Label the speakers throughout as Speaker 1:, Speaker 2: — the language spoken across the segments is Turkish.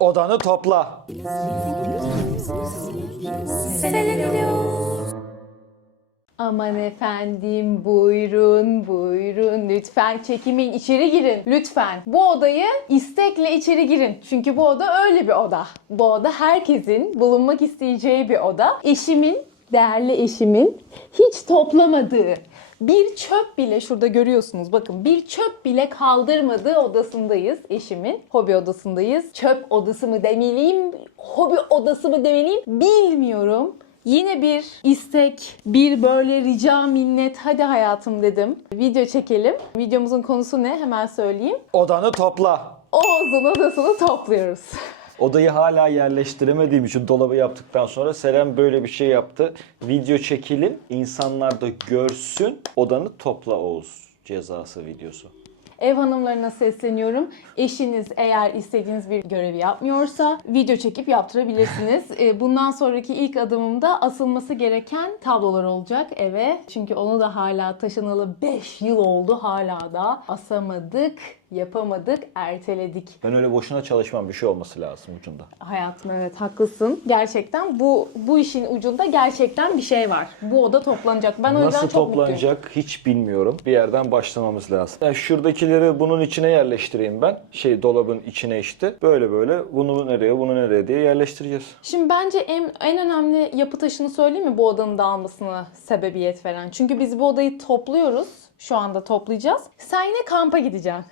Speaker 1: Odanı topla.
Speaker 2: Aman efendim buyurun buyurun lütfen çekimin içeri girin lütfen. Bu odayı istekle içeri girin. Çünkü bu oda öyle bir oda. Bu oda herkesin bulunmak isteyeceği bir oda. Eşimin, değerli eşimin hiç toplamadığı bir çöp bile şurada görüyorsunuz bakın bir çöp bile kaldırmadığı odasındayız eşimin. Hobi odasındayız. Çöp odası mı demeliyim, hobi odası mı demeliyim bilmiyorum. Yine bir istek, bir böyle rica minnet hadi hayatım dedim. Video çekelim. Videomuzun konusu ne? Hemen söyleyeyim.
Speaker 1: Odanı topla.
Speaker 2: Oğuz'un odasını topluyoruz.
Speaker 1: Odayı hala yerleştiremediğim için dolabı yaptıktan sonra Seren böyle bir şey yaptı. Video çekelim, insanlar da görsün. Odanı topla Oğuz cezası videosu.
Speaker 2: Ev hanımlarına sesleniyorum. Eşiniz eğer istediğiniz bir görevi yapmıyorsa video çekip yaptırabilirsiniz. Ee, Bundan sonraki ilk adımımda asılması gereken tablolar olacak eve. Çünkü onu da hala taşınalı 5 yıl oldu. Hala da asamadık, yapamadık, erteledik.
Speaker 1: Ben öyle boşuna çalışmam bir şey olması lazım ucunda.
Speaker 2: Hayatım evet haklısın. Gerçekten bu bu işin ucunda gerçekten bir şey var. Bu oda toplanacak. Ben o yüzden
Speaker 1: Nasıl
Speaker 2: çok
Speaker 1: toplanacak hiç bilmiyorum. Bir yerden başlamamız lazım. Yani şuradakileri bunun içine yerleştireyim ben. Şey dolabın içine işte. Böyle böyle bunu nereye bunu nereye diye yerleştireceğiz.
Speaker 2: Şimdi bence en, en önemli yapı taşını söyleyeyim mi bu odanın dağılmasına sebebiyet veren? Çünkü biz bu odayı topluyoruz. Şu anda toplayacağız. Sen yine kampa gideceksin.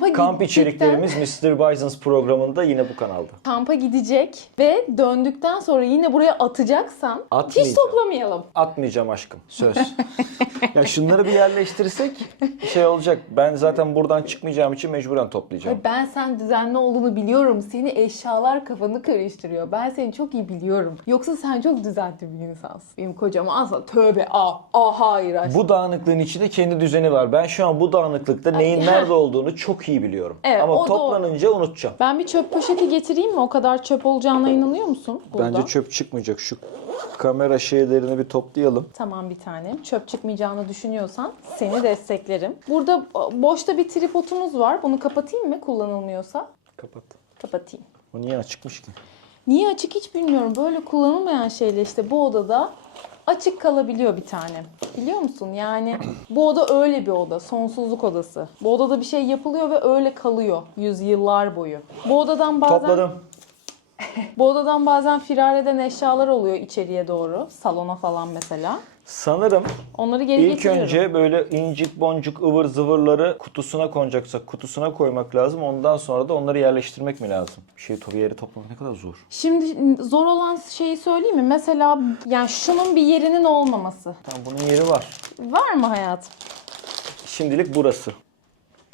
Speaker 2: Kampa
Speaker 1: Kamp
Speaker 2: gittikten-
Speaker 1: içeriklerimiz Mr. Bison's programında yine bu kanalda.
Speaker 2: Kampa gidecek ve döndükten sonra yine buraya atacaksan hiç
Speaker 1: Atmayacağım.
Speaker 2: toplamayalım.
Speaker 1: Atmayacağım aşkım. Söz. ya şunları bir yerleştirsek şey olacak. Ben zaten buradan çıkmayacağım için mecburen toplayacağım.
Speaker 2: Ve Ben sen düzenli olduğunu biliyorum. Seni eşyalar kafanı karıştırıyor. Ben seni çok iyi biliyorum. Yoksa sen çok düzenli bir insansın. Benim kocam asla tövbe ah ah hayır aşkım.
Speaker 1: Bu dağınıklığın içinde kendi düzeni var. Ben şu an bu dağınıklıkta neyin nerede olduğunu çok iyi biliyorum.
Speaker 2: Evet,
Speaker 1: Ama
Speaker 2: o doğru.
Speaker 1: toplanınca unutacağım.
Speaker 2: Ben bir çöp poşeti getireyim mi? O kadar çöp olacağına inanıyor musun? Burada?
Speaker 1: Bence çöp çıkmayacak. Şu kamera şeylerini bir toplayalım.
Speaker 2: Tamam bir tane. Çöp çıkmayacağını düşünüyorsan seni desteklerim. Burada boşta bir tripodumuz var. Bunu kapatayım mı kullanılmıyorsa?
Speaker 1: Kapat.
Speaker 2: Kapatayım.
Speaker 1: O niye açıkmış ki?
Speaker 2: Niye açık hiç bilmiyorum. Böyle kullanılmayan şeyle işte bu odada açık kalabiliyor bir tane. Biliyor musun? Yani bu oda öyle bir oda. Sonsuzluk odası. Bu odada bir şey yapılıyor ve öyle kalıyor yüzyıllar boyu. Bu odadan bazen
Speaker 1: Topladım.
Speaker 2: bu odadan bazen firar eden eşyalar oluyor içeriye doğru. Salona falan mesela.
Speaker 1: Sanırım
Speaker 2: Onları geri
Speaker 1: ilk
Speaker 2: getiriyorum.
Speaker 1: önce böyle incik boncuk ıvır zıvırları kutusuna konacaksak kutusuna koymak lazım. Ondan sonra da onları yerleştirmek mi lazım? Bir şey bir yeri toplamak ne kadar zor.
Speaker 2: Şimdi zor olan şeyi söyleyeyim mi? Mesela yani şunun bir yerinin olmaması.
Speaker 1: Tamam bunun yeri var.
Speaker 2: Var mı hayatım?
Speaker 1: Şimdilik burası.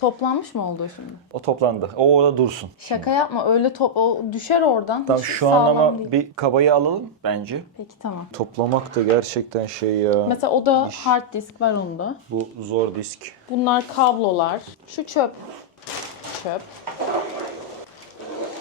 Speaker 2: Toplanmış mı oldu şimdi?
Speaker 1: O toplandı. O orada dursun.
Speaker 2: Şaka yapma öyle top o düşer oradan.
Speaker 1: Tamam
Speaker 2: Hiç
Speaker 1: şu an
Speaker 2: sağlam
Speaker 1: ama
Speaker 2: değil.
Speaker 1: bir kabayı alalım bence.
Speaker 2: Peki tamam.
Speaker 1: Toplamak da gerçekten şey ya.
Speaker 2: Mesela o da hard disk var onda.
Speaker 1: Bu zor disk.
Speaker 2: Bunlar kablolar. Şu çöp. Çöp.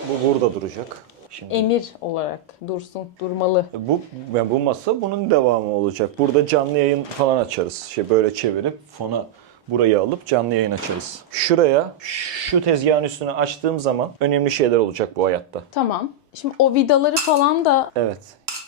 Speaker 1: Bu burada duracak. Şimdi
Speaker 2: Emir olarak dursun, durmalı.
Speaker 1: bu ben bu masa bunun devamı olacak. Burada canlı yayın falan açarız. Şey böyle çevirip fona burayı alıp canlı yayın açarız. Şuraya şu tezgahın üstüne açtığım zaman önemli şeyler olacak bu hayatta.
Speaker 2: Tamam. Şimdi o vidaları falan da
Speaker 1: Evet.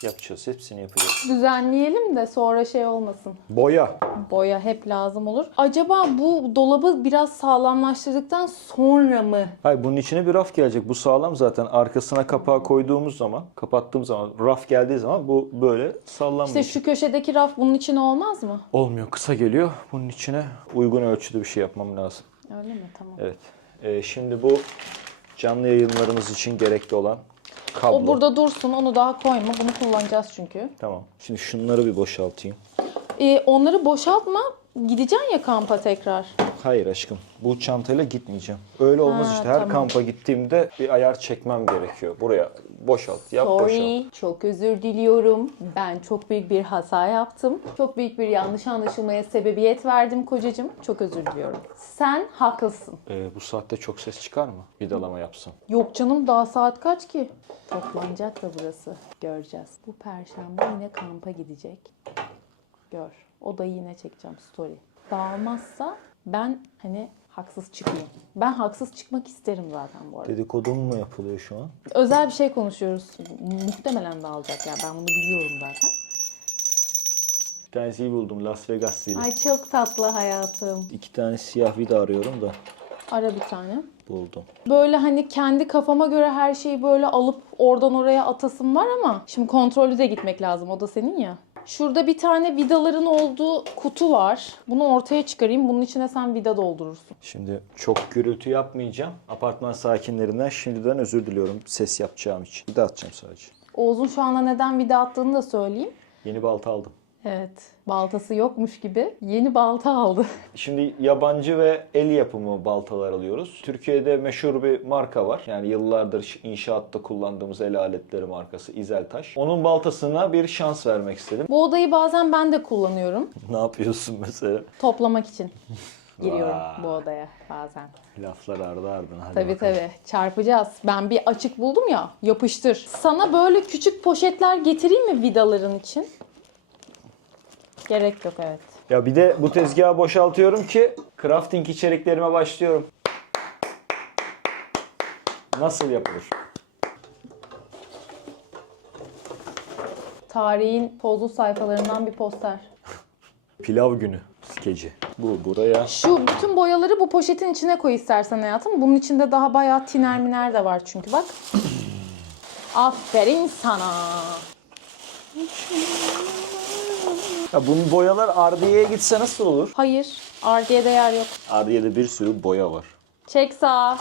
Speaker 1: Yapacağız. Hepsini yapacağız.
Speaker 2: düzenleyelim de sonra şey olmasın.
Speaker 1: Boya.
Speaker 2: Boya hep lazım olur. Acaba bu dolabı biraz sağlamlaştırdıktan sonra mı?
Speaker 1: Hayır bunun içine bir raf gelecek. Bu sağlam zaten. Arkasına kapağı koyduğumuz zaman, kapattığım zaman, raf geldiği zaman bu böyle sallanmıyor.
Speaker 2: İşte şu köşedeki raf bunun için olmaz mı?
Speaker 1: Olmuyor. Kısa geliyor. Bunun içine uygun ölçüde bir şey yapmam lazım.
Speaker 2: Öyle mi? Tamam.
Speaker 1: Evet. Ee, şimdi bu canlı yayınlarımız için gerekli olan kablo.
Speaker 2: O burada dursun. Onu daha koyma. Bunu kullanacağız çünkü.
Speaker 1: Tamam. Şimdi şunları bir boşaltayım.
Speaker 2: Ee, onları boşaltma. Gideceksin ya kampa tekrar.
Speaker 1: Hayır aşkım. Bu çantayla gitmeyeceğim. Öyle olmaz
Speaker 2: Ha,
Speaker 1: işte. Her
Speaker 2: tamam.
Speaker 1: kampa gittiğimde bir ayar çekmem gerekiyor. Buraya boşalt, yap boşalt.
Speaker 2: Sorry. Çok özür diliyorum. Ben çok büyük bir hata yaptım. Çok büyük bir yanlış anlaşılmaya sebebiyet verdim kocacığım. Çok özür diliyorum. Sen haklısın.
Speaker 1: Ee, bu saatte çok ses çıkar mı? Vidalama yapsam.
Speaker 2: Yok canım daha saat kaç ki? Toplanacak da burası. Göreceğiz. Bu perşembe yine kampa gidecek. Gör. O da yine çekeceğim story. Dağılmazsa ben hani Haksız çıkmayayım. Ben haksız çıkmak isterim zaten bu arada.
Speaker 1: Dedikodum mu yapılıyor şu an?
Speaker 2: Özel bir şey konuşuyoruz. Muhtemelen de alacak ya. Ben bunu biliyorum zaten.
Speaker 1: Bir tanesi buldum Las Vegas dili.
Speaker 2: Ay çok tatlı hayatım.
Speaker 1: İki tane siyah vida arıyorum da
Speaker 2: Ara bir tane.
Speaker 1: buldum.
Speaker 2: Böyle hani kendi kafama göre her şeyi böyle alıp oradan oraya atasım var ama şimdi kontrollü de gitmek lazım. O da senin ya. Şurada bir tane vidaların olduğu kutu var. Bunu ortaya çıkarayım. Bunun içine sen vida doldurursun.
Speaker 1: Şimdi çok gürültü yapmayacağım. Apartman sakinlerinden şimdiden özür diliyorum ses yapacağım için. Vida atacağım sadece.
Speaker 2: Oğuz'un şu anda neden vida attığını da söyleyeyim.
Speaker 1: Yeni balta aldım.
Speaker 2: Evet. Baltası yokmuş gibi yeni balta aldı.
Speaker 1: Şimdi yabancı ve el yapımı baltalar alıyoruz. Türkiye'de meşhur bir marka var. Yani yıllardır inşaatta kullandığımız el aletleri markası İzeltaş. Onun baltasına bir şans vermek istedim.
Speaker 2: Bu odayı bazen ben de kullanıyorum.
Speaker 1: Ne yapıyorsun mesela?
Speaker 2: Toplamak için giriyorum
Speaker 1: Vay.
Speaker 2: bu odaya bazen.
Speaker 1: Laflar ardı ardına. Hadi
Speaker 2: Tabii
Speaker 1: bakalım.
Speaker 2: tabii. Çarpacağız. Ben bir açık buldum ya. Yapıştır. Sana böyle küçük poşetler getireyim mi vidaların için? Gerek yok evet.
Speaker 1: Ya bir de bu tezgahı boşaltıyorum ki crafting içeriklerime başlıyorum. Nasıl yapılır?
Speaker 2: Tarihin tozlu sayfalarından bir poster.
Speaker 1: Pilav günü skeci. Bu buraya.
Speaker 2: Şu bütün boyaları bu poşetin içine koy istersen hayatım. Bunun içinde daha bayağı tiner miner de var çünkü bak. Aferin sana.
Speaker 1: Ya bunun boyalar Ardiye'ye gitse nasıl olur?
Speaker 2: Hayır. Ardiye değer yok.
Speaker 1: Ardiye'de bir sürü boya var.
Speaker 2: Çek sağa.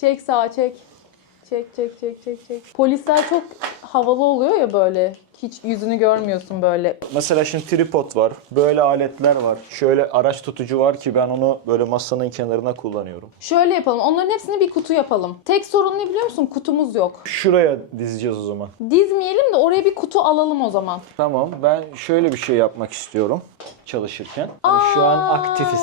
Speaker 2: Çek sağa çek. Çek çek çek çek çek. Polisler çok havalı oluyor ya böyle. Hiç yüzünü görmüyorsun böyle.
Speaker 1: Mesela şimdi tripod var. Böyle aletler var. Şöyle araç tutucu var ki ben onu böyle masanın kenarına kullanıyorum.
Speaker 2: Şöyle yapalım. Onların hepsini bir kutu yapalım. Tek sorun ne biliyor musun? Kutumuz yok.
Speaker 1: Şuraya dizeceğiz o zaman.
Speaker 2: Dizmeyelim de oraya bir kutu alalım o zaman.
Speaker 1: Tamam ben şöyle bir şey yapmak istiyorum çalışırken. Hani şu an aktifiz.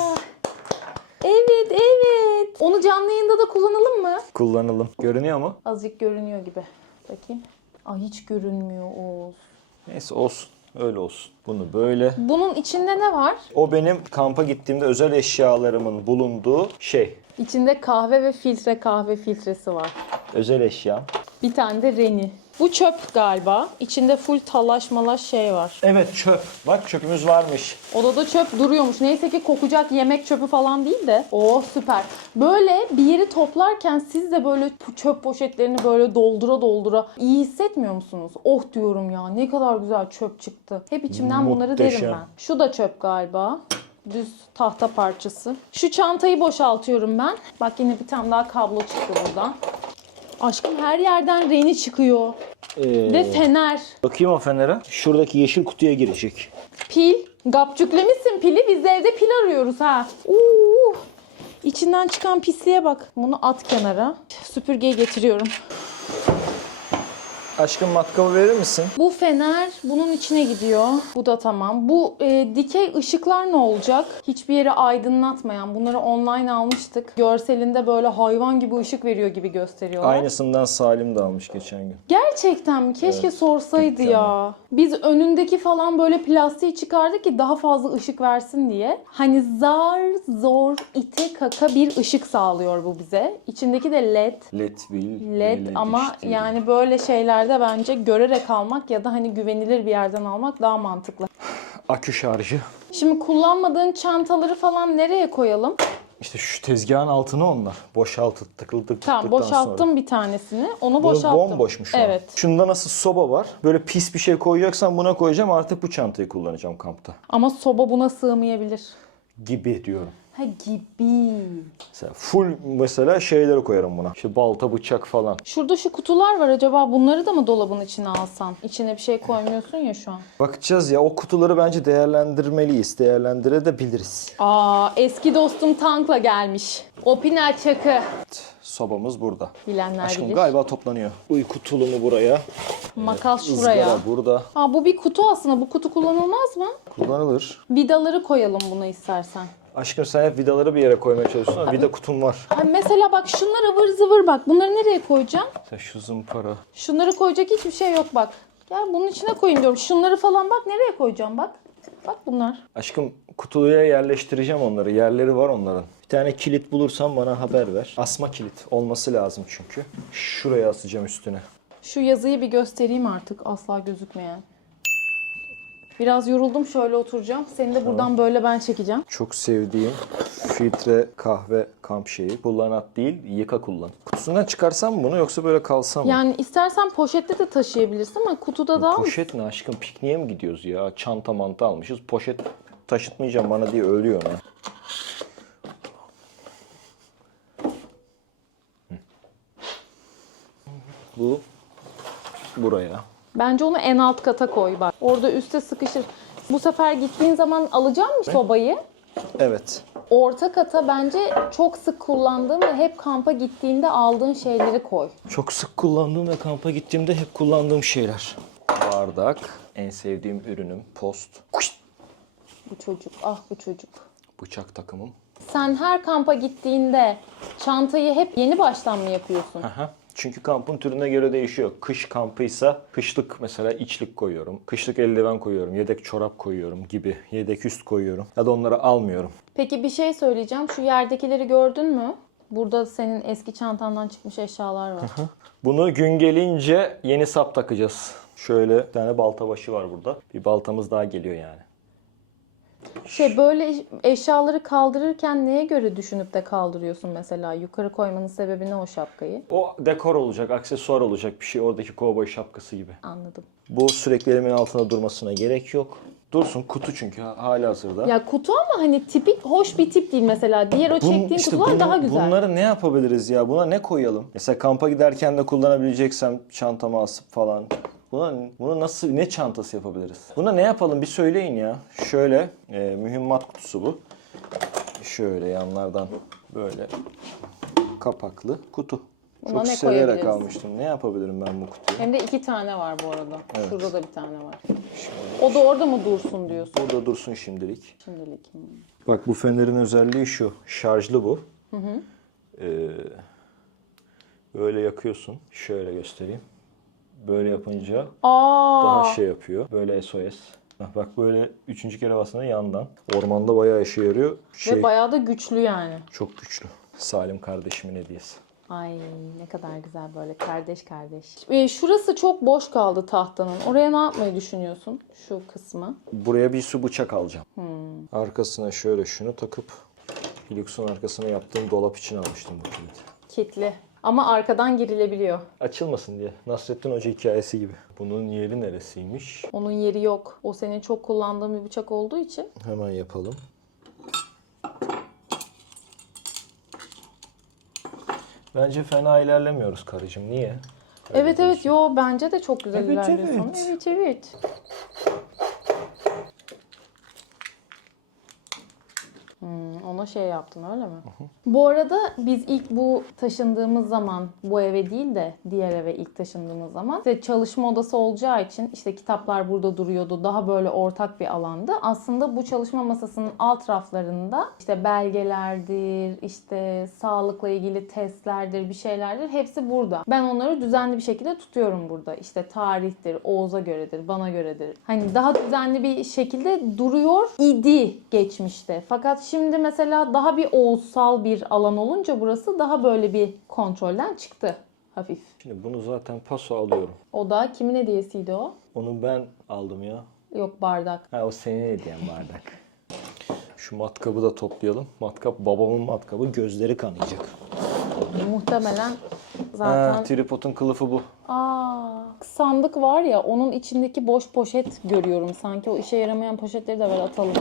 Speaker 2: Evet evet. Onu canlı yayında da kullanalım mı?
Speaker 1: Kullanalım. Görünüyor mu?
Speaker 2: Azıcık görünüyor gibi. Bakayım. Ay hiç görünmüyor Oğuz.
Speaker 1: Neyse olsun. Öyle olsun. Bunu böyle.
Speaker 2: Bunun içinde ne var?
Speaker 1: O benim kampa gittiğimde özel eşyalarımın bulunduğu şey.
Speaker 2: İçinde kahve ve filtre kahve filtresi var.
Speaker 1: Özel eşya.
Speaker 2: Bir tane de reni. Bu çöp galiba. İçinde full talaş malaş şey var.
Speaker 1: Evet çöp. Bak çöpümüz varmış.
Speaker 2: Odada çöp duruyormuş. Neyse ki kokacak yemek çöpü falan değil de. Oo süper. Böyle bir yeri toplarken siz de böyle çöp poşetlerini böyle doldura doldura iyi hissetmiyor musunuz? Oh diyorum ya ne kadar güzel çöp çıktı. Hep içimden bunları derim
Speaker 1: Muhteşem.
Speaker 2: ben. Şu da çöp galiba. Düz tahta parçası. Şu çantayı boşaltıyorum ben. Bak yine bir tane daha kablo çıktı buradan. Aşkım her yerden reni çıkıyor.
Speaker 1: Ee,
Speaker 2: Ve fener.
Speaker 1: bakayım o fenere. Şuradaki yeşil kutuya girecek.
Speaker 2: Pil. Gapçüklemişsin pili. Biz de evde pil arıyoruz ha. Uuu. İçinden çıkan pisliğe bak. Bunu at kenara. Süpürgeyi getiriyorum.
Speaker 1: Aşkım matkabı verir misin?
Speaker 2: Bu fener bunun içine gidiyor. Bu da tamam. Bu e, dikey ışıklar ne olacak? Hiçbir yeri aydınlatmayan. Bunları online almıştık. Görselinde böyle hayvan gibi ışık veriyor gibi gösteriyorlar.
Speaker 1: Aynısından Salim de almış geçen gün.
Speaker 2: Gerçekten mi? Keşke
Speaker 1: Evet,
Speaker 2: sorsaydı
Speaker 1: dükkanda.
Speaker 2: ya. Biz önündeki falan böyle plastiği çıkardık ki daha fazla ışık versin diye. Hani zar zor ite kaka bir ışık sağlıyor bu bize. İçindeki de led.
Speaker 1: LED bil.
Speaker 2: LED ama yani böyle şeylerde bence görerek almak ya da hani güvenilir bir yerden almak daha mantıklı.
Speaker 1: Akü şarjı.
Speaker 2: Şimdi kullanmadığın çantaları falan nereye koyalım?
Speaker 1: İşte şu tezgahın altına onlar. Boşaltıp tıkıldık
Speaker 2: Tamam boşalttım bir tanesini. Onu
Speaker 1: Bu
Speaker 2: boşalttım.
Speaker 1: bomboşmuş şu an.
Speaker 2: Evet.
Speaker 1: Şunda nasıl soba var? Böyle pis bir şey koyacaksan buna koyacağım. Artık bu çantayı kullanacağım kampta.
Speaker 2: Ama soba buna sığmayabilir.
Speaker 1: Gibi diyorum.
Speaker 2: Ha gibi.
Speaker 1: Mesela full mesela şeyleri koyarım buna. İşte balta, bıçak falan.
Speaker 2: Şurada şu kutular var acaba bunları da mı dolabın içine alsan? İçine bir şey koymuyorsun ya şu an.
Speaker 1: Bakacağız ya o kutuları bence değerlendirmeliyiz. Değerlendirebiliriz.
Speaker 2: Aa eski dostum tankla gelmiş. Opinel çakı.
Speaker 1: Sobamız burada.
Speaker 2: Bilenler
Speaker 1: Aşkım
Speaker 2: bilir.
Speaker 1: galiba toplanıyor. Uyku tulumu buraya.
Speaker 2: Makas şuraya.
Speaker 1: burada.
Speaker 2: Aa bu bir kutu aslında. Bu kutu kullanılmaz mı?
Speaker 1: Kullanılır.
Speaker 2: Vidaları koyalım buna istersen.
Speaker 1: Aşkım sen hep vidaları bir yere koymaya çalışıyorsun ama vida kutum var.
Speaker 2: Ha, mesela bak şunlar ıvır zıvır bak. Bunları nereye koyacağım?
Speaker 1: Sen şu zımpara.
Speaker 2: Şunları koyacak hiçbir şey yok bak. Gel bunun içine koyayım diyorum. Şunları falan bak nereye koyacağım bak. Bak bunlar.
Speaker 1: Aşkım kutuluya yerleştireceğim onları. Yerleri var onların. Bir tane kilit bulursam bana haber ver. Asma kilit olması lazım çünkü. Şuraya asacağım üstüne.
Speaker 2: Şu yazıyı bir göstereyim artık asla gözükmeyen. Biraz yoruldum şöyle oturacağım. Seni de buradan böyle ben çekeceğim.
Speaker 1: Çok sevdiğim filtre kahve kamp şeyi. Kullanat değil, yıka kullan. Kutusundan çıkarsam mı bunu yoksa böyle kalsam mı?
Speaker 2: Yani istersen poşette de taşıyabilirsin ama kutuda da.
Speaker 1: Poşet ne aşkım? Pikniğe mi gidiyoruz ya? Çanta manta almışız. Poşet taşıtmayacağım bana diye ölüyor ona. Bu buraya.
Speaker 2: Bence onu en alt kata koy bak. Orada üste sıkışır. Bu sefer gittiğin zaman alacak mısın sobayı?
Speaker 1: Evet.
Speaker 2: Orta kata bence çok sık kullandığın ve hep kampa gittiğinde aldığın şeyleri koy.
Speaker 1: Çok sık kullandığım ve kampa gittiğimde hep kullandığım şeyler. Bardak. En sevdiğim ürünüm. Post.
Speaker 2: Bu çocuk, ah bu çocuk.
Speaker 1: Bıçak takımım.
Speaker 2: Sen her kampa gittiğinde çantayı hep yeni baştan mı yapıyorsun?
Speaker 1: Aha. Çünkü kampın türüne göre değişiyor. Kış kampıysa kışlık mesela içlik koyuyorum. Kışlık eldiven koyuyorum. Yedek çorap koyuyorum gibi. Yedek üst koyuyorum. Ya da onları almıyorum.
Speaker 2: Peki bir şey söyleyeceğim. Şu yerdekileri gördün mü? Burada senin eski çantandan çıkmış eşyalar var.
Speaker 1: Bunu gün gelince yeni sap takacağız. Şöyle bir tane balta başı var burada. Bir baltamız daha geliyor yani.
Speaker 2: Şey böyle eş- eşyaları kaldırırken neye göre düşünüp de kaldırıyorsun mesela? Yukarı koymanın sebebi ne o şapkayı?
Speaker 1: O dekor olacak, aksesuar olacak bir şey. Oradaki kovboy şapkası gibi.
Speaker 2: Anladım.
Speaker 1: Bu sürekli elimin altında durmasına gerek yok. Dursun kutu çünkü hala hazırda.
Speaker 2: Ya kutu ama hani tipik hoş bir tip değil mesela. Diğer o
Speaker 1: Bun-
Speaker 2: çektiğin
Speaker 1: işte
Speaker 2: kutular
Speaker 1: bunu-
Speaker 2: daha güzel.
Speaker 1: Bunları ne yapabiliriz ya? Buna ne koyalım? Mesela kampa giderken de kullanabileceksem çantama asıp falan. Buna, bunu nasıl ne çantası yapabiliriz? Buna ne yapalım bir söyleyin ya. Şöyle e, mühimmat kutusu bu. Şöyle yanlardan böyle kapaklı kutu.
Speaker 2: Buna
Speaker 1: Çok
Speaker 2: ne
Speaker 1: severek
Speaker 2: koyabiliriz?
Speaker 1: almıştım. Ne yapabilirim ben bu kutuyu?
Speaker 2: Hem de iki tane var bu arada.
Speaker 1: Evet.
Speaker 2: Şurada da bir tane var. O da orada mı dursun diyorsun
Speaker 1: Burada dursun şimdilik.
Speaker 2: şimdilik? Hmm.
Speaker 1: Bak bu fenerin özelliği şu. Şarjlı bu. Ee, böyle yakıyorsun. Şöyle göstereyim. Böyle yapınca
Speaker 2: Aa,
Speaker 1: daha şey yapıyor. Böyle SOS. Bak, bak böyle üçüncü kere bastığında yandan. Ormanda bayağı işe yarıyor. Şey
Speaker 2: ve bayağı da güçlü yani.
Speaker 1: çok güçlü. Salim kardeşimin hediyesi.
Speaker 2: Ay ne kadar güzel böyle kardeş kardeş. Ee, şurası çok boş kaldı tahtanın. Oraya ne yapmayı düşünüyorsun? Şu kısmı.
Speaker 1: Buraya bir su bıçak alacağım. Arkasına şöyle şunu takıp Hilux'un arkasına yaptığım dolap için almıştım bu kilidi.
Speaker 2: Kitli. Ama arkadan girilebiliyor.
Speaker 1: Açılmasın diye. Nasrettin Hoca hikayesi gibi. Bunun yeri neresiymiş?
Speaker 2: Onun yeri yok. O senin çok kullandığın bir bıçak olduğu için.
Speaker 1: Hemen yapalım. Bence fena ilerlemiyoruz karıcığım. Niye? Öyle
Speaker 2: evet evet
Speaker 1: diyorsun.
Speaker 2: yo bence de çok güzel
Speaker 1: Evet,
Speaker 2: ilerliyorsun.
Speaker 1: evet.
Speaker 2: evet evet. Hmm, ona şey yaptın öyle mi? Bu arada biz ilk bu taşındığımız zaman bu eve değil de diğer eve ilk taşındığımız zaman işte çalışma odası olacağı için işte kitaplar burada duruyordu. Daha böyle ortak bir alandı. Aslında bu çalışma masasının alt raflarında işte belgelerdir, işte sağlıkla ilgili testlerdir, bir şeylerdir. Hepsi burada. Ben onları düzenli bir şekilde tutuyorum burada. İşte tarihtir, Oğuz'a göredir, bana göredir. Hani daha düzenli bir şekilde duruyor idi geçmişte. Fakat şimdi mesela daha bir Oğuzsal bir alan olunca burası daha böyle bir kontrolden çıktı hafif.
Speaker 1: Şimdi bunu zaten paso alıyorum.
Speaker 2: O da kimin hediyesiydi o?
Speaker 1: Onu ben aldım ya.
Speaker 2: Yok bardak.
Speaker 1: Ha o senin hediyen bardak. Şu matkabı da toplayalım. Matkap babamın matkabı. Gözleri kanayacak.
Speaker 2: Muhtemelen
Speaker 1: Ha,
Speaker 2: zaten
Speaker 1: tripodun kılıfı bu.
Speaker 2: Aa, sandık var ya onun içindeki boş poşet görüyorum. Sanki o işe yaramayan poşetleri de ver atalım.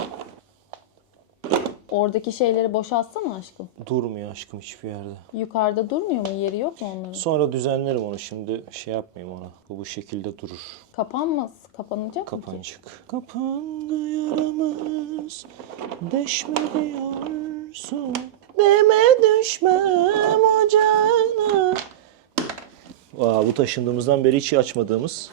Speaker 2: Oradaki şeyleri boşaltsana aşkım.
Speaker 1: Durmuyor aşkım hiçbir yerde.
Speaker 2: Yukarıda durmuyor mu? Yeri yok mu onların?
Speaker 1: Sonra düzenlerim onu. Şimdi şey yapmayayım ona. Bu bu şekilde durur.
Speaker 2: Kapanmaz. Kapanacak mı? ki?
Speaker 1: Kapanacak. Kapandı yaramız, deşme diyorsun. Deme düşmem ocağına. Aa, bu taşındığımızdan beri hiç açmadığımız.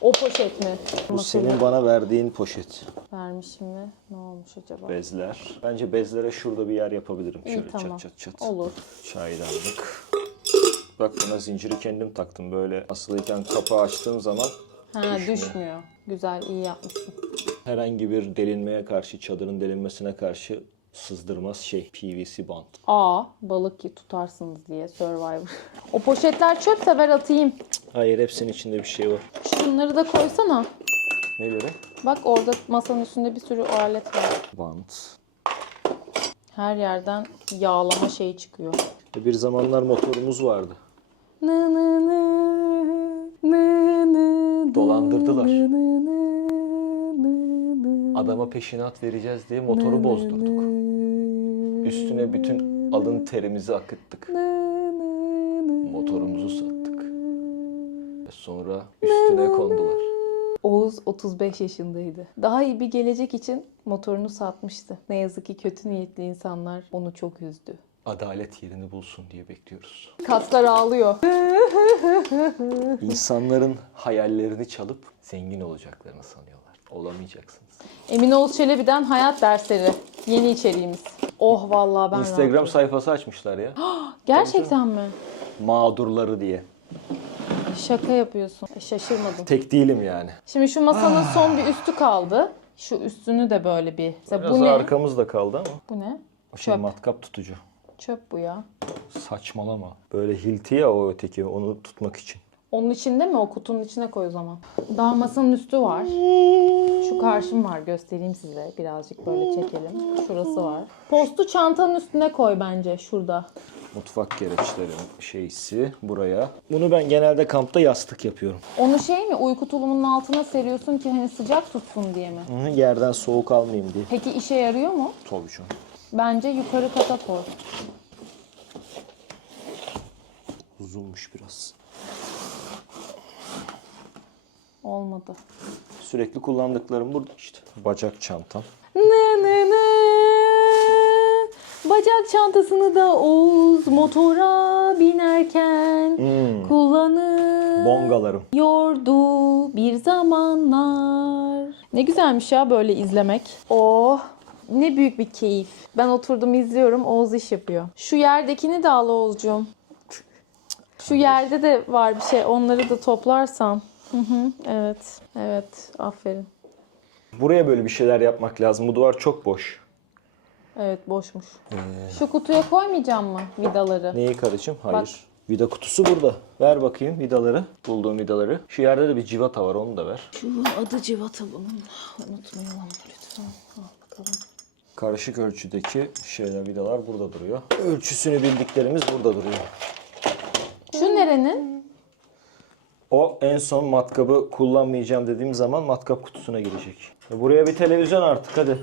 Speaker 2: O poşet mi?
Speaker 1: Bu senin bana verdiğin poşet.
Speaker 2: vermişim mi? Ne olmuş acaba?
Speaker 1: Bezler. Bence bezlere şurada bir yer yapabilirim.
Speaker 2: İyi
Speaker 1: Şöyle
Speaker 2: tamam.
Speaker 1: çat çat çat.
Speaker 2: Olur.
Speaker 1: Çaydanlık. Bak buna zinciri kendim taktım. Böyle asılıyken kapağı açtığım zaman
Speaker 2: Ha
Speaker 1: Düşmüyor.
Speaker 2: düşmüyor. Güzel iyi yapmışsın.
Speaker 1: Herhangi bir delinmeye karşı, çadırın delinmesine karşı sızdırmaz şey PVC bant.
Speaker 2: Aa balık ki tutarsınız diye Survivor. o poşetler çöpse ver atayım.
Speaker 1: Hayır hepsinin içinde bir şey var.
Speaker 2: Şunları da koysana.
Speaker 1: Neleri?
Speaker 2: Bak orada masanın üstünde bir sürü alet var.
Speaker 1: Bant.
Speaker 2: Her yerden yağlama şeyi çıkıyor.
Speaker 1: Bir zamanlar motorumuz vardı.
Speaker 2: Nı nı nı, nı nı,
Speaker 1: Dolandırdılar.
Speaker 2: nı nı.
Speaker 1: Adama peşinat vereceğiz diye motoru bozdurduk. Üstüne bütün alın terimizi akıttık. Motorumuzu sattık. Ve sonra üstüne kondular.
Speaker 2: Oğuz 35 yaşındaydı. Daha iyi bir gelecek için motorunu satmıştı. Ne yazık ki kötü niyetli insanlar onu çok üzdü.
Speaker 1: Adalet yerini bulsun diye bekliyoruz.
Speaker 2: Kaslar ağlıyor.
Speaker 1: İnsanların hayallerini çalıp zengin olacaklarını sanıyorlar. Olamayacaksınız.
Speaker 2: Emin Oğuz Çelebi'den hayat dersleri. Yeni içeriğimiz. Oh vallahi ben
Speaker 1: Instagram
Speaker 2: rahatladım.
Speaker 1: sayfası açmışlar ya.
Speaker 2: Gerçekten mi?
Speaker 1: Mağdurları diye.
Speaker 2: Şaka yapıyorsun. E, Şaşırmadım.
Speaker 1: Tek değilim yani.
Speaker 2: Şimdi şu masanın son bir üstü kaldı. Şu üstünü de böyle bir. Mesela
Speaker 1: Biraz
Speaker 2: bu ne?
Speaker 1: arkamızda kaldı ama.
Speaker 2: Bu ne?
Speaker 1: O şey
Speaker 2: Çöp.
Speaker 1: matkap tutucu.
Speaker 2: Çöp bu ya.
Speaker 1: Saçmalama. Böyle hilti ya o öteki onu tutmak için.
Speaker 2: Onun içinde mi? O kutunun içine koy o zaman. Daha masanın üstü var. Şu karşım var. Göstereyim size. Birazcık böyle çekelim. Şurası var. Postu çantanın üstüne koy bence. Şurada.
Speaker 1: Mutfak gereçlerin şeysi buraya. Bunu ben genelde kampta yastık yapıyorum.
Speaker 2: Onu şey mi? Uyku tulumunun altına seriyorsun ki hani sıcak tutsun diye mi?
Speaker 1: Hı, Yerden soğuk almayayım diye.
Speaker 2: Peki işe yarıyor mu?
Speaker 1: Tabii canım.
Speaker 2: Bence yukarı kata koy.
Speaker 1: Uzunmuş biraz.
Speaker 2: Olmadı.
Speaker 1: Sürekli kullandıklarım burada işte. Bacak çantam.
Speaker 2: Nı nı nı. Bacak çantasını da Oğuz motora binerken
Speaker 1: Hmm.
Speaker 2: kullanır.
Speaker 1: Bongalarım.
Speaker 2: Yordu bir zamanlar. Ne güzelmiş ya böyle izlemek. Oh ne büyük bir keyif. Ben oturdum izliyorum Oğuz iş yapıyor. Şu yerdekini de al Oğuzcuğum. Şu yerde de var bir şey onları da. Hı hı, evet evet aferin.
Speaker 1: Buraya böyle bir şeyler yapmak lazım. Bu duvar çok boş.
Speaker 2: Evet boşmuş. Şu kutuya koymayacağım mı vidaları?
Speaker 1: Neyi karıcığım? Hayır.
Speaker 2: Bak.
Speaker 1: Vida kutusu burada. Ver bakayım vidaları. Bulduğum vidaları. Şu yerde de bir civata var onu da ver.
Speaker 2: Şu adı civata bunun. Unutmayalım lütfen. Al bakalım.
Speaker 1: Karışık ölçüdeki şeyler vidalar burada duruyor. Ölçüsünü bildiklerimiz burada duruyor.
Speaker 2: Nerenin?
Speaker 1: O en son matkabı kullanmayacağım dediğim zaman matkap kutusuna girecek. E buraya bir televizyon artık hadi.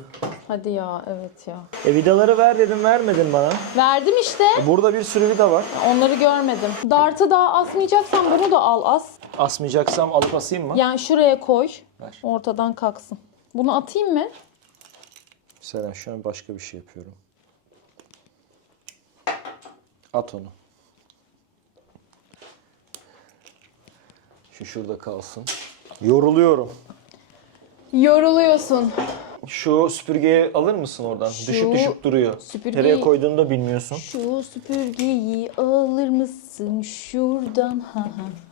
Speaker 2: Hadi ya evet ya.
Speaker 1: E vidaları ver dedim vermedin bana.
Speaker 2: Verdim işte.
Speaker 1: E burada bir sürü vida var.
Speaker 2: Onları görmedim. Dartı daha asmayacaksan bunu da al as.
Speaker 1: Asmayacaksam alıp asayım mı?
Speaker 2: Yani şuraya koy.
Speaker 1: Ver.
Speaker 2: Ortadan kalksın. Bunu atayım mı?
Speaker 1: Selen şu an başka bir şey yapıyorum. At onu. Şu şurada kalsın. Yoruluyorum.
Speaker 2: Yoruluyorsun.
Speaker 1: Şu süpürgeyi alır mısın oradan?
Speaker 2: Şu
Speaker 1: düşüp düşüp duruyor.
Speaker 2: süpürgeyi-
Speaker 1: Nereye koyduğunu da bilmiyorsun.
Speaker 2: Şu süpürgeyi alır mısın şuradan? Ha, ha,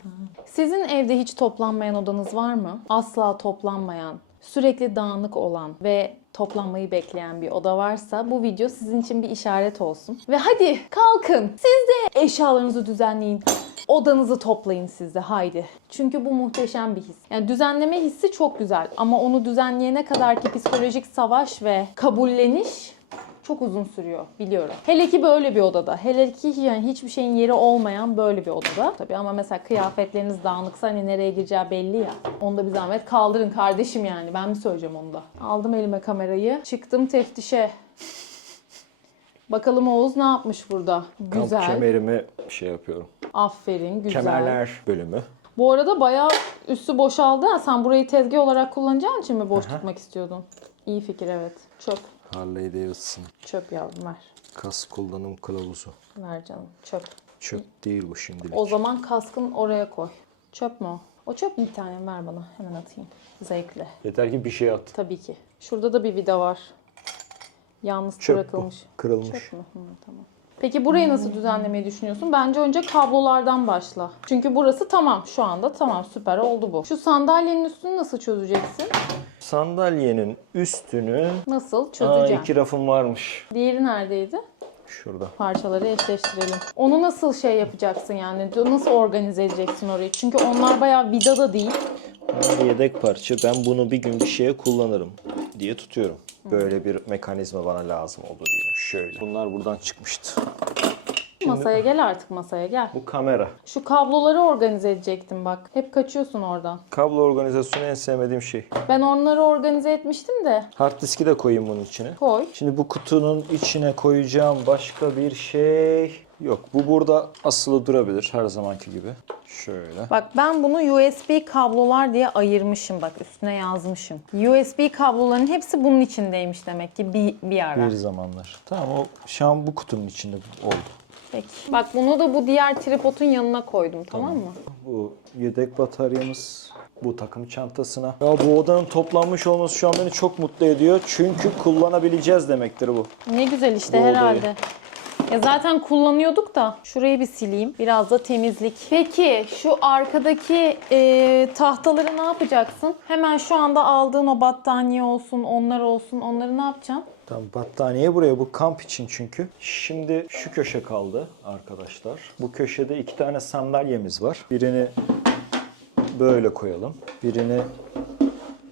Speaker 2: ha. Sizin evde hiç toplanmayan odanız var mı? Asla toplanmayan, sürekli dağınık olan ve toplanmayı bekleyen bir oda varsa bu video sizin için bir işaret olsun. Ve hadi kalkın. Siz de eşyalarınızı düzenleyin. Odanızı toplayın siz de haydi. Çünkü bu muhteşem bir his. Yani düzenleme hissi çok güzel ama onu düzenleyene kadarki psikolojik savaş ve kabulleniş çok uzun sürüyor biliyorum. Hele ki böyle bir odada. Hele ki yani hiçbir şeyin yeri olmayan böyle bir odada. Tabii ama mesela kıyafetleriniz dağınıksa hani nereye gireceği belli ya. Onu da bir zahmet kaldırın kardeşim yani. Ben mi söyleyeceğim onu da? Aldım elime kamerayı. Çıktım teftişe. Bakalım Oğuz ne yapmış burada?
Speaker 1: Kamp
Speaker 2: Güzel.
Speaker 1: kemerimi şey yapıyorum.
Speaker 2: Aferin güzel.
Speaker 1: Kemerler bölümü.
Speaker 2: Bu arada bayağı üstü boşaldı. ha. Sen burayı tezgah olarak kullanacağın için mi boş tutmak istiyordun? İyi fikir evet. Çöp.
Speaker 1: Harley Davidson.
Speaker 2: Çöp yavrum ver.
Speaker 1: Kas kullanım kılavuzu.
Speaker 2: Ver canım. Çöp.
Speaker 1: Çöp değil bu şimdilik.
Speaker 2: O zaman kaskın oraya koy. Çöp mü o? O çöp mü bir tane ver bana. Hemen atayım. Zevkle.
Speaker 1: Yeter ki bir şey at.
Speaker 2: Tabii ki. Şurada da bir vida var. Yalnız
Speaker 1: Çöp bu.
Speaker 2: bırakılmış.
Speaker 1: Kırılmış.
Speaker 2: Çöp mü? Hı, tamam. Peki burayı nasıl düzenlemeyi düşünüyorsun? Bence önce kablolardan başla. Çünkü burası tamam şu anda tamam süper oldu bu. Şu sandalyenin üstünü nasıl çözeceksin?
Speaker 1: Sandalyenin üstünü...
Speaker 2: Nasıl
Speaker 1: Aa,
Speaker 2: çözeceksin?
Speaker 1: iki rafım varmış.
Speaker 2: Diğeri neredeydi?
Speaker 1: Şurada.
Speaker 2: Parçaları eşleştirelim. Onu nasıl şey yapacaksın yani? Nasıl organize edeceksin orayı? Çünkü onlar bayağı vida da değil.
Speaker 1: Bunlar yedek parça. Ben bunu bir gün bir şeye kullanırım diye tutuyorum. Böyle bir mekanizma bana lazım oldu diye. Şöyle. Bunlar buradan çıkmıştı.
Speaker 2: Masaya gel artık masaya gel.
Speaker 1: Bu kamera.
Speaker 2: Şu kabloları organize edecektim bak. Hep kaçıyorsun oradan.
Speaker 1: Kablo organizasyonu en sevmediğim şey.
Speaker 2: Ben onları organize etmiştim de.
Speaker 1: Hard diski de koyayım bunun içine.
Speaker 2: Koy.
Speaker 1: Şimdi bu kutunun içine koyacağım başka bir şey yok. Bu burada asılı durabilir her zamanki gibi. Şöyle.
Speaker 2: Bak ben bunu USB kablolar diye ayırmışım bak üstüne yazmışım. USB kabloların hepsi bunun içindeymiş demek ki bir, bir ara.
Speaker 1: Bir zamanlar. Tamam o şu an bu kutunun içinde oldu.
Speaker 2: Peki. Bak bunu da bu diğer tripodun yanına koydum tamam, mı?
Speaker 1: Bu yedek bataryamız bu takım çantasına. Ya bu odanın toplanmış olması şu an beni çok mutlu ediyor. Çünkü kullanabileceğiz demektir bu.
Speaker 2: Ne güzel işte
Speaker 1: Bu odayı.
Speaker 2: Ya zaten kullanıyorduk da şurayı bir sileyim. Biraz da temizlik. Peki şu arkadaki e, tahtaları ne yapacaksın? Hemen şu anda aldığın o battaniye olsun, onlar olsun. Onları ne yapacaksın?
Speaker 1: Tamam battaniye buraya bu kamp için çünkü. Şimdi şu köşe kaldı arkadaşlar. Bu köşede iki tane sandalyemiz var. Birini böyle koyalım. Birini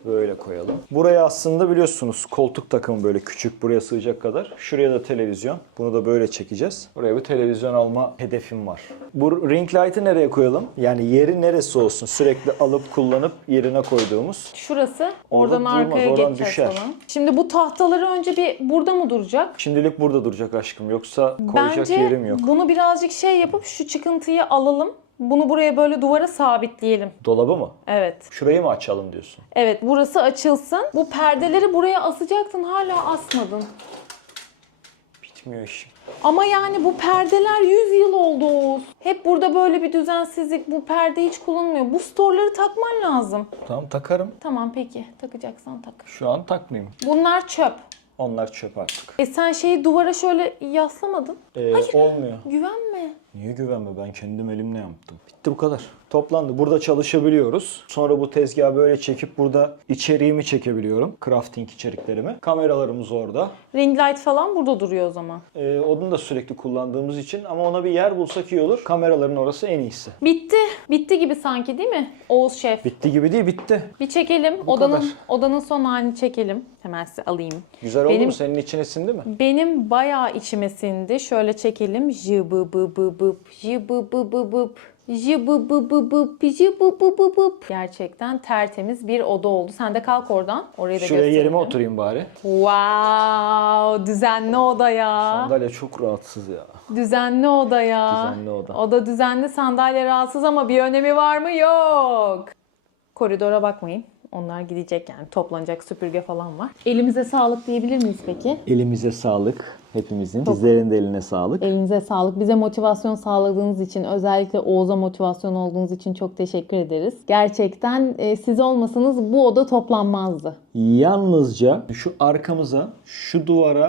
Speaker 1: böyle koyalım. Buraya aslında biliyorsunuz koltuk takımı böyle küçük buraya sığacak kadar. Şuraya da televizyon. Bunu da böyle çekeceğiz. Buraya bir televizyon alma hedefim var. Bu ring light'ı nereye koyalım? Yani yeri neresi olsun? Sürekli alıp kullanıp yerine koyduğumuz.
Speaker 2: Şurası.
Speaker 1: Orada
Speaker 2: Oradan
Speaker 1: durmaz,
Speaker 2: arkaya
Speaker 1: oradan
Speaker 2: geçeceğiz
Speaker 1: düşer.
Speaker 2: falan. Şimdi bu tahtaları önce bir burada mı duracak?
Speaker 1: Şimdilik burada duracak aşkım. Yoksa koyacak
Speaker 2: Bence
Speaker 1: yerim yok.
Speaker 2: bunu birazcık şey yapıp şu çıkıntıyı alalım. Bunu buraya böyle duvara sabitleyelim.
Speaker 1: Dolabı mı?
Speaker 2: Evet.
Speaker 1: Şurayı mı açalım diyorsun?
Speaker 2: Evet burası açılsın. Bu perdeleri buraya asacaktın hala asmadın.
Speaker 1: Bitmiyor işim.
Speaker 2: Ama yani bu perdeler 100 yıl oldu Oğuz. Hep burada böyle bir düzensizlik. Bu perde hiç kullanılmıyor. Bu storları takman lazım.
Speaker 1: Tamam takarım.
Speaker 2: Tamam peki takacaksan tak.
Speaker 1: Şu an takmayayım.
Speaker 2: Bunlar çöp.
Speaker 1: Onlar çöp artık.
Speaker 2: E sen şeyi duvara şöyle yaslamadın.
Speaker 1: Ee, olmuyor.
Speaker 2: Güvenme.
Speaker 1: Niye güvenme? Ben kendim elimle yaptım. Bitti bu kadar. Toplandı. Burada çalışabiliyoruz. Sonra bu tezgahı böyle çekip burada içeriğimi çekebiliyorum. Crafting içeriklerimi. Kameralarımız orada.
Speaker 2: Ring light falan burada duruyor o zaman.
Speaker 1: Ee, onu da sürekli kullandığımız için ama ona bir yer bulsak iyi olur. Kameraların orası en iyisi.
Speaker 2: Bitti. Bitti gibi sanki değil mi? Oğuz Şef.
Speaker 1: Bitti gibi değil, bitti.
Speaker 2: Bir çekelim. odanın
Speaker 1: kadar.
Speaker 2: odanın son halini çekelim. Hemen size alayım.
Speaker 1: Güzel oldu
Speaker 2: Benim-
Speaker 1: mu? Senin içine sindi mi?
Speaker 2: Benim bayağı içime sindi. Şöyle çekelim. Jıbı bı bı bıp. Jıbı bı bı bıp. Jıbı bı bı bıp. Jıbı bı bı bıp. Gerçekten tertemiz bir oda oldu. Sen de kalk oradan. Orayı da
Speaker 1: Şuraya yerime
Speaker 2: gösterelim.
Speaker 1: oturayım bari.
Speaker 2: Wow, düzenli oda ya.
Speaker 1: Sandalye çok rahatsız ya.
Speaker 2: Düzenli oda ya.
Speaker 1: Düzenli oda.
Speaker 2: Oda düzenli sandalye rahatsız ama bir önemi var mı? Yok. Koridora bakmayın. Onlar gidecek yani toplanacak süpürge falan var. Elimize sağlık diyebilir miyiz peki?
Speaker 1: Elimize sağlık hepimizin. Sizlerin de eline sağlık.
Speaker 2: Elinize sağlık. Bize motivasyon sağladığınız için, özellikle Oğuz'a motivasyon olduğunuz için çok teşekkür ederiz. Gerçekten e, siz olmasanız bu oda toplanmazdı.
Speaker 1: Yalnızca şu arkamıza, şu duvara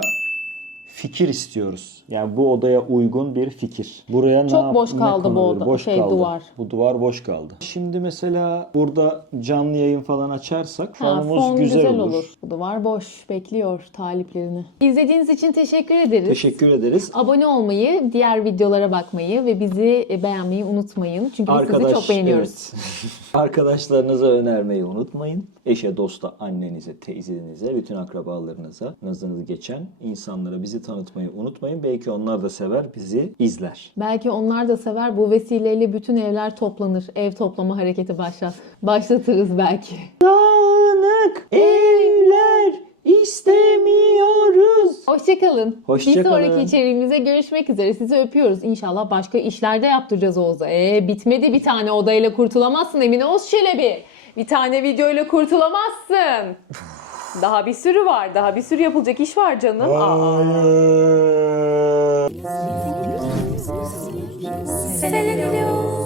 Speaker 1: fikir istiyoruz. Yani bu odaya uygun bir fikir. Buraya ne
Speaker 2: Çok
Speaker 1: yap-
Speaker 2: boş
Speaker 1: ne
Speaker 2: kaldı bu oda-
Speaker 1: Boş
Speaker 2: şey,
Speaker 1: kaldı.
Speaker 2: duvar.
Speaker 1: Bu duvar boş kaldı. Şimdi mesela burada canlı yayın falan açarsak fonumuz
Speaker 2: fon
Speaker 1: güzel,
Speaker 2: güzel,
Speaker 1: olur.
Speaker 2: olur. Bu duvar boş, bekliyor taliplerini. İzlediğiniz için teşekkür ederiz.
Speaker 1: Teşekkür ederiz.
Speaker 2: Abone olmayı, diğer videolara bakmayı ve bizi beğenmeyi unutmayın. Çünkü biz sizi çok beğeniyoruz.
Speaker 1: evet. Arkadaşlarınıza önermeyi unutmayın. Eşe, dosta, annenize, teyzenize, bütün akrabalarınıza, nazınız geçen insanlara bizi tanıtmayı unutmayın. Belki onlar da sever, bizi izler.
Speaker 2: Belki onlar da sever. Bu vesileyle bütün evler toplanır. Ev toplama hareketi başlat. Başlatırız belki.
Speaker 1: Dağınık evler istemiyoruz.
Speaker 2: Hoşçakalın.
Speaker 1: Hoşça
Speaker 2: Bir sonraki
Speaker 1: kalın.
Speaker 2: içeriğimizde görüşmek üzere. Sizi öpüyoruz. İnşallah başka işlerde yaptıracağız Oğuz'a. Ee, bitmedi bir tane odayla kurtulamazsın Emine Oğuz Çelebi. Bir tane videoyla kurtulamazsın. Daha bir sürü var. Daha bir sürü yapılacak iş var canım. Aa.
Speaker 1: Selam.